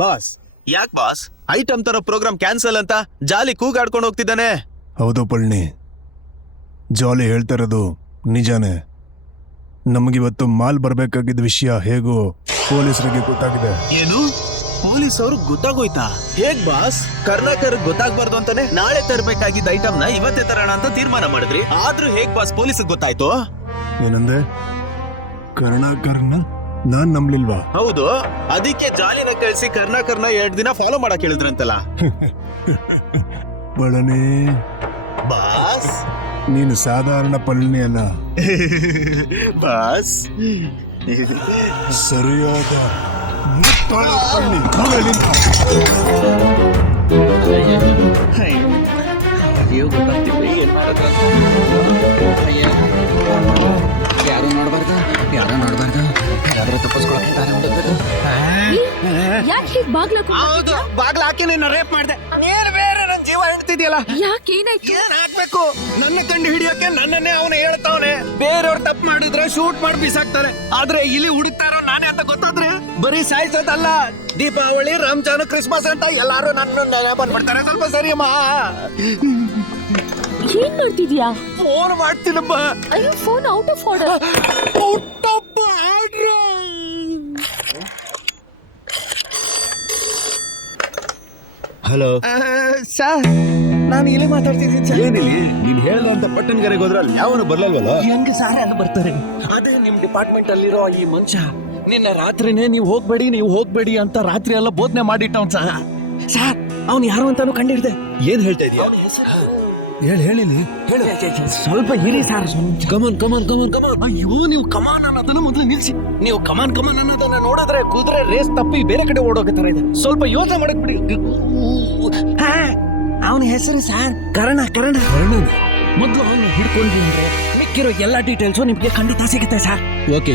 Boss, ಯಾಕೆ boss? Item ತರ program cancel ಅಂತ ಜಾಲಿ ಕೂಗಾಡ್ಕೊಂಡು ಹೋಗ್ತಿದ್ದಾನೆ. ಹೌದು ಪಳ್ಳಿ, ಜಾಲಿ ಹೇಳ್ತಾ ಇರೋದು ನಿಜಾನೇ. ನಮಗಿವತ್ತು ಮಾಲ್ ಬರ್ಬೇಕಾಗಿದ್ದ ವಿಷಯ ಹೇಗೋ ಪೊಲೀಸರಿಗೆ ಗೊತ್ತಾಗಿದೆ. ಏನು? ಪೊಲೀಸ್ ಅವ್ರು ಗೊತ್ತಾಗೋಯ್ತಾ? ಹೇಗ್ ಬಾಸ್? ಕರ್ನಾಟಕ ಗೊತ್ತಾಗ್ಬಾರ್ದು ಅಂತಾನೆ ನಾಳೆ ತರಬೇಕಾಗಿದ್ದ ಐಟಮ್ ನ ಇವತ್ತೇ ತರೋಣ ಅಂತ ತೀರ್ಮಾನ ಮಾಡಿದ್ರಿ. ಆದ್ರೂ ಹೇಗ್ ಬಾಸ್ ಪೊಲೀಸ್ ಗೊತ್ತಾಯ್ತು? ಏನಂದೆ? ಕರ್ನಾಕರ್ನ ನಾನ್ ನಂಬ್ಲಿಲ್ವಾ? ಹೌದು, ಅದಕ್ಕೆ ಜಾಲಿನ ಕಳ್ಸಿ ಕರ್ನಾಕರ್ನ 2 ದಿನ ಫಾಲೋ ಮಾಡಕ್ ಹೇಳಿದ್ರಂತಲ್ಲ. ಪಳನಿ ಬಾಸ್ ನೀನು ಸಾಧಾರಣ ಪಳನಿ ಅಲ್ಲ, ಬಾಸ್ ಸರಿಯಾದ ಮುತ್ತಾಳ ಪಳನಿ. ಯಾರು ನೋಡ್ಬಾರ್ದು, ಯಾರು ತಪ್ಪಿಸ್ಕೊಳಕ್ಕೆ ದಾರಿ ಹುಡುಕ್ಬೇಕು. ಯಾಕೆ ಹೀಗ್ ಹೌದು, ಬಾಗ್ಲ ಹಾಕಿ ನಿನ್ನ ರೇಪ್ ಮಾಡ್ದೆ. ನೀನ್ ಬೇರೆ ನನ್ ಜೀವ ಹೇಳ್ತಿದ್ಯಲ್ಲ. ಯಾಕೆ ಏನಾಯ್ತು? ಏನ್ ಹಾಕ್ಬೇಕು? ನನ್ನ ಕಂಡು ಹಿಡಿಯೋಕೆ ನನ್ನನ್ನೇ ಅವನು ಹೇಳ್ತಾವನೆ. ಬೇರೆಯವ್ರು ತಪ್ಪು ಮಾಡಿದ್ರೆ ಶೂಟ್ ಮಾಡಿ ಬಿಸಾಕ್ತಾರೆ, ಆದ್ರೆ ಇಲ್ಲಿ ಹುಡುಕ್ತಾ ಇರೋ ನಾನೇ ಅಂತ ಗೊತ್ತಾದ್ರೆ ಬರೀ ಸಾಯಿಸೋದಲ್ಲ, ದೀಪಾವಳಿ, ರಂಜಾನ್, ಕ್ರಿಸ್ಮಸ್ ಅಂತ ಎಲ್ಲಾರು ನನ್ನ ನೆನೆ ಬಂದ್ಬಿಡ್ತಾರೆ. ಸ್ವಲ್ಪ ಸರಿಯಮ್ಮ. ಏನ್ ಮಾಡ್ತಿದ್ಯಾ? ಫೋನ್ ಮಾಡ್ತೀನಪ್ಪ. ಅಯ್ಯೋ, phone out of order. Hello sir, ನಾನು ಇಲ್ಲಿ ಮಾತಾಡ್ತಿದ್ದೀನಿ ಸರ್. ಏನಿಲ್ಲ, ನೀನ್ ಹೇಳ್ದಂತ ಪಟ್ಟಣಗಾರಿಗೆ ಹೋದ್ರೆ ಅಲ್ಲಿ ಯಾವನು ಬರ್ಲಲ್ವಲ್ಲ? ಹೆಂಗೆ ಸಾರ್ ಅಲ್ಲಿ ಬರ್ತಾರೆ? ಅದೇ ನಿಮ್ ಡಿಪಾರ್ಟ್ಮೆಂಟ್ ಅಲ್ಲಿರೋ ಈ ಮನುಷ್ಯ ನಿನ್ನ ರಾತ್ರಿನೇ ನೀವು ಹೋಗ್ಬೇಡಿ ಅಂತ ರಾತ್ರಿ ಎಲ್ಲ ಬೋಧನೆ ಮಾಡಿಟ್ಟವನ್ ಸರ್. ಅವ್ನು ಯಾರು ಅಂತಾನು ಕಂಡಿಡ್ದೆ. ಏನ್ ಹೇಳ್ತಾ ಇದೀಯ? ಹೇಳಿಲ್ಲ ಸ್ವಲ್ಪ ಇರಿ ಸರ್. ಕಮಾನ್. ಅಯ್ಯೋ, ನೀವು ಕಮಾನ್ ಅನ್ನೋದನ್ನ ಮೊದಲು ನಿಲ್ಸಿ. ನೀವು ಕಮಾನ್ ಅನ್ನೋದನ್ನ ನೋಡಿದ್ರೆ ಕುದುರೆ ರೇಸ್ ತಪ್ಪಿ ಬೇರೆ ಕಡೆ ಓಡೋಗತ್ತರ ಇದೆ. ಸ್ವಲ್ಪ ಯೋಚನೆ ಮಾಡಕ್ ಬಿಡಿ. ಅವನ ಹೆಸರು ಸರ್ ಕರ್ಣ. ಮೊದಲು ಅವನು ಹಿಡ್ಕೊಂಡ್ವಿ ಅಂದ್ರೆ ಮಿಕ್ಕಿರೋ ಎಲ್ಲ ಡೀಟೇಲ್ಸು ನಿಮ್ಗೆ ಖಂಡಿತ ಸಿಗುತ್ತೆ ಸರ್. ಓಕೆ,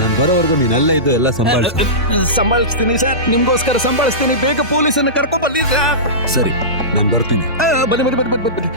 ನಾನು ಬರೋವರೆಗೂ ನೀನೆಲ್ಲ ಇದು ಎಲ್ಲ ಸಂಭಾಳಿಸ್ತೀನಿ ಸರ್. ನಿಮ್ಗೋಸ್ಕರ ಸಂಭಾಳಿಸ್ತೀನಿ. ಬೇಗ ಪೊಲೀಸನ್ನ ಕರ್ಕೊಂಡ್ ಬನ್ನಿ ಸರ್. ಸರಿ, ನಾನು ಬರ್ತೀನಿ. ಬನ್ನಿ.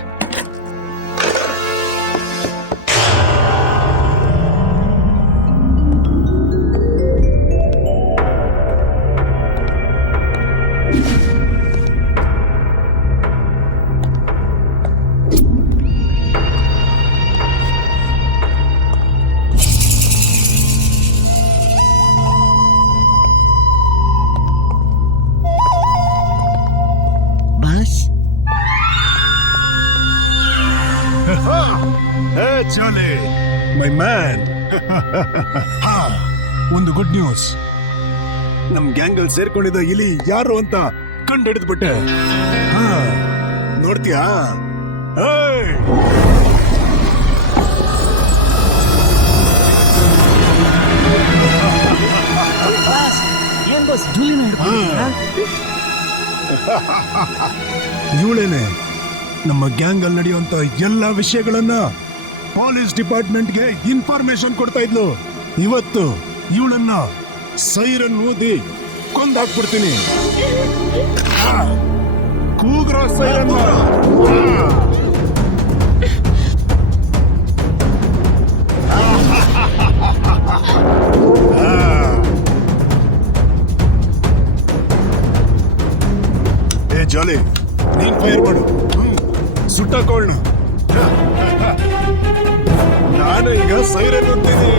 ಜಾಲಿ ಮೈ ಮ್ಯಾನ್. ಒಂದು ಗುಡ್ ನ್ಯೂಸ್. ನಮ್ ಗ್ಯಾಂಗ್ ಅಲ್ಲಿ ಸೇರ್ಕೊಂಡಿದ್ದ ಇಲಿ ಯಾರು ಅಂತ ಕಂಡು ಹಿಡಿದ್ಬಿಟ್ಟೆ. ನೋಡ್ತೀಯಾ? ಏನ್ ಬಸ್ ಜೂಲಿನ ಇವಳೇನೆ ನಮ್ಮ ಗ್ಯಾಂಗ್ ಅಲ್ಲಿ ನಡೆಯುವಂತ ಎಲ್ಲಾ ವಿಷಯಗಳನ್ನ ಪೊಲೀಸ್ ಡಿಪಾರ್ಟ್ಮೆಂಟ್ಗೆ ಇನ್ಫಾರ್ಮೇಶನ್ ಕೊಡ್ತಾ ಇದ್ಲು. ಇವತ್ತು ಇವಳನ್ನ ಸೈರನ್ ಊದಿ ಕೊಂದಾಕ್ಬಿಡ್ತೀನಿ. ಕೂಗ್ರೋ ಸೈರನ್. ಏ ಜಾಲಿ, ನೀನ್ ಫೈರ್ ಮಾಡು. ಸುಟ್ಟಾಕೊಳ್ಳ. ನಾನು ಈಗ ಸೈರನ್ ಅಂತೀನಿ.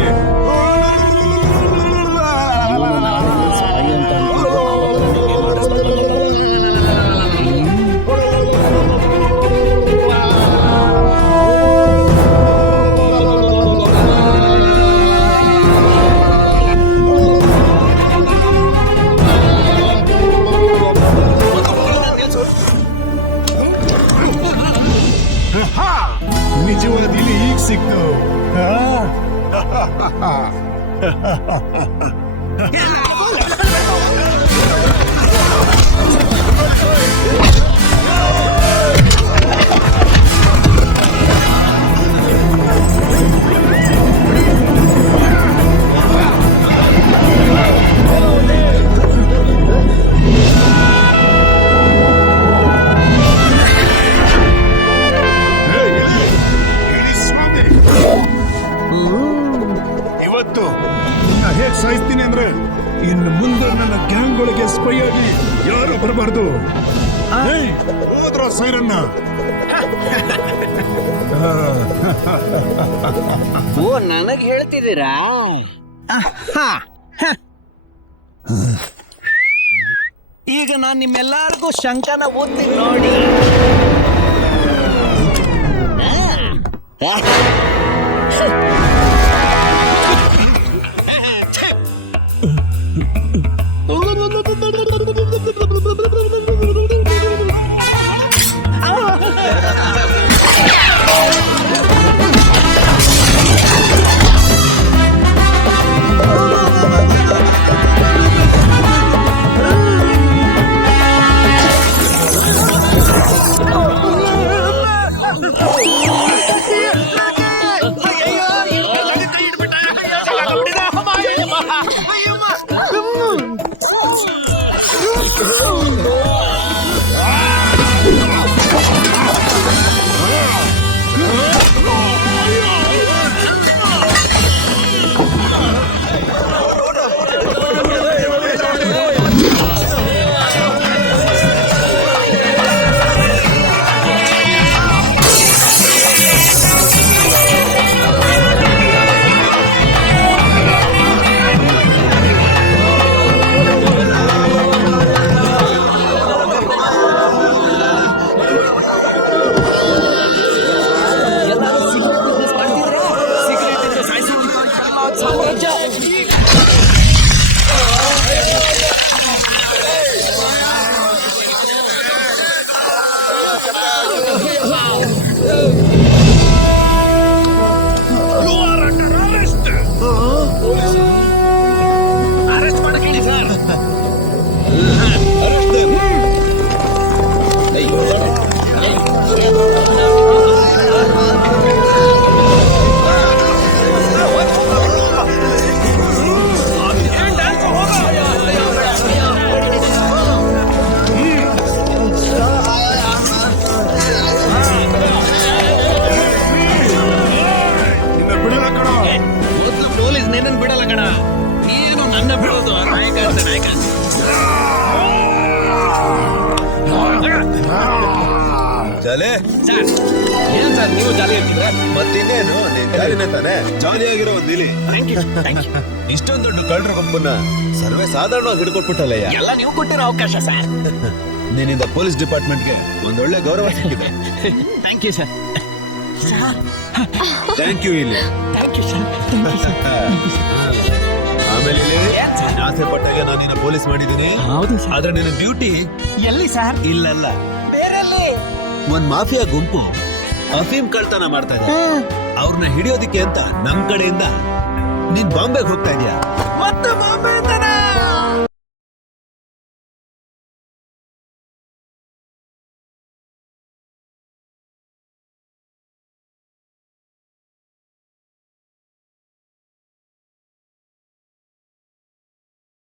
ನಿಜವಾದ ಇಲ್ಲಿ ಈಗ ಸಿಕ್ತು. ಇವತ್ತು ಹೇಗ್ ಸಾಯಿಸ್ತೀನಿ ಅಂದ್ರೆ ಸೈರನ್ನ. ಓ ನನಗ್ ಹೇಳ್ತಿದ್ದೀರಾ? ಈಗ ನಾನ್ ನಿಮ್ಮೆಲ್ಲರಿಗೂ ಶಂಕನ ಓದ್ತೀನಿ ನೋಡಿ. ಪೊಲೀಸ್ ನಿನ್ನ ಬಿಡಲ್ಲ ಕಣ, ನೀನು ನನ್ನ ಬಿಡೋದು. ನಾಯಕ ಅಂತ ನಾಯಕ. ಜಾಲೆ ಸರ್ ಏನ್ ಸರ್ ನೀವು ಜಾಲಿ ಇರ್ತಿದ್ರೆ? ಮತ್ತಿನ್ನೇನು ನೀನ್ ಜಾಲಿನೇ ತಾನೆ? ಜಾಲಿಯಾಗಿರೋ ಒಂದ್ ಇಲಿ. ಇಷ್ಟೊಂದು ದೊಡ್ಡ ಕಳ್ಳರ ಗುಂಪನ್ನ ಸರ್ವೇ ಸಾಧಾರಣವಾಗಿ ಹಿಡ್ಕೊಟ್ಬಿಟ್ಟಲ್ಲಯ್ಯ. ಎಲ್ಲ ನೀವು ಕೊಟ್ಟಿರೋ ಅವಕಾಶ ಸರ್. ನಿನ್ನಿಂದ ಪೊಲೀಸ್ ಡಿಪಾರ್ಟ್ಮೆಂಟ್ಗೆ ಒಂದೊಳ್ಳೆ ಗೌರವ ಸಿಕ್ಕಿದೆ. Thank you sir. Thank you ಇಲ್ಲಿ. Thank you sir. Thank you sir. ಆಮೇಲೆ ಇಲ್ಲಿ ಆಸೆ ಪಟ್ಟಾಗ ನಾನು ನಿನ್ನ ಪೊಲೀಸ್ ಮಾಡಿದ್ದೀನಿ. ಹೌದು ಸರ್. ಆದ್ರೆ ನಿನ್ನ ಡ್ಯೂಟಿ ಎಲ್ಲಿ ಸರ್? ಇಲ್ಲಲ್ಲ, ಬೇರೆಲ್ಲಿ? ಒಂದ್ ಮಾಫಿಯಾ ಗುಂಪು ಅಫೀಮ್ ಕಳ್ತನ ಮಾಡ್ತಾ ಇದೆ. ಅವ್ರನ್ನ ಹಿಡಿಯೋದಿಕ್ಕೆ ಅಂತ ನಮ್ ಕಡೆಯಿಂದ ನೀನ್ ಬಾಂಬೆಗೆ ಹೋಗ್ತಾ ಇದೀಯಾ? ಮತ್ತೆ ಬಾಂಬೆಯಿಂದ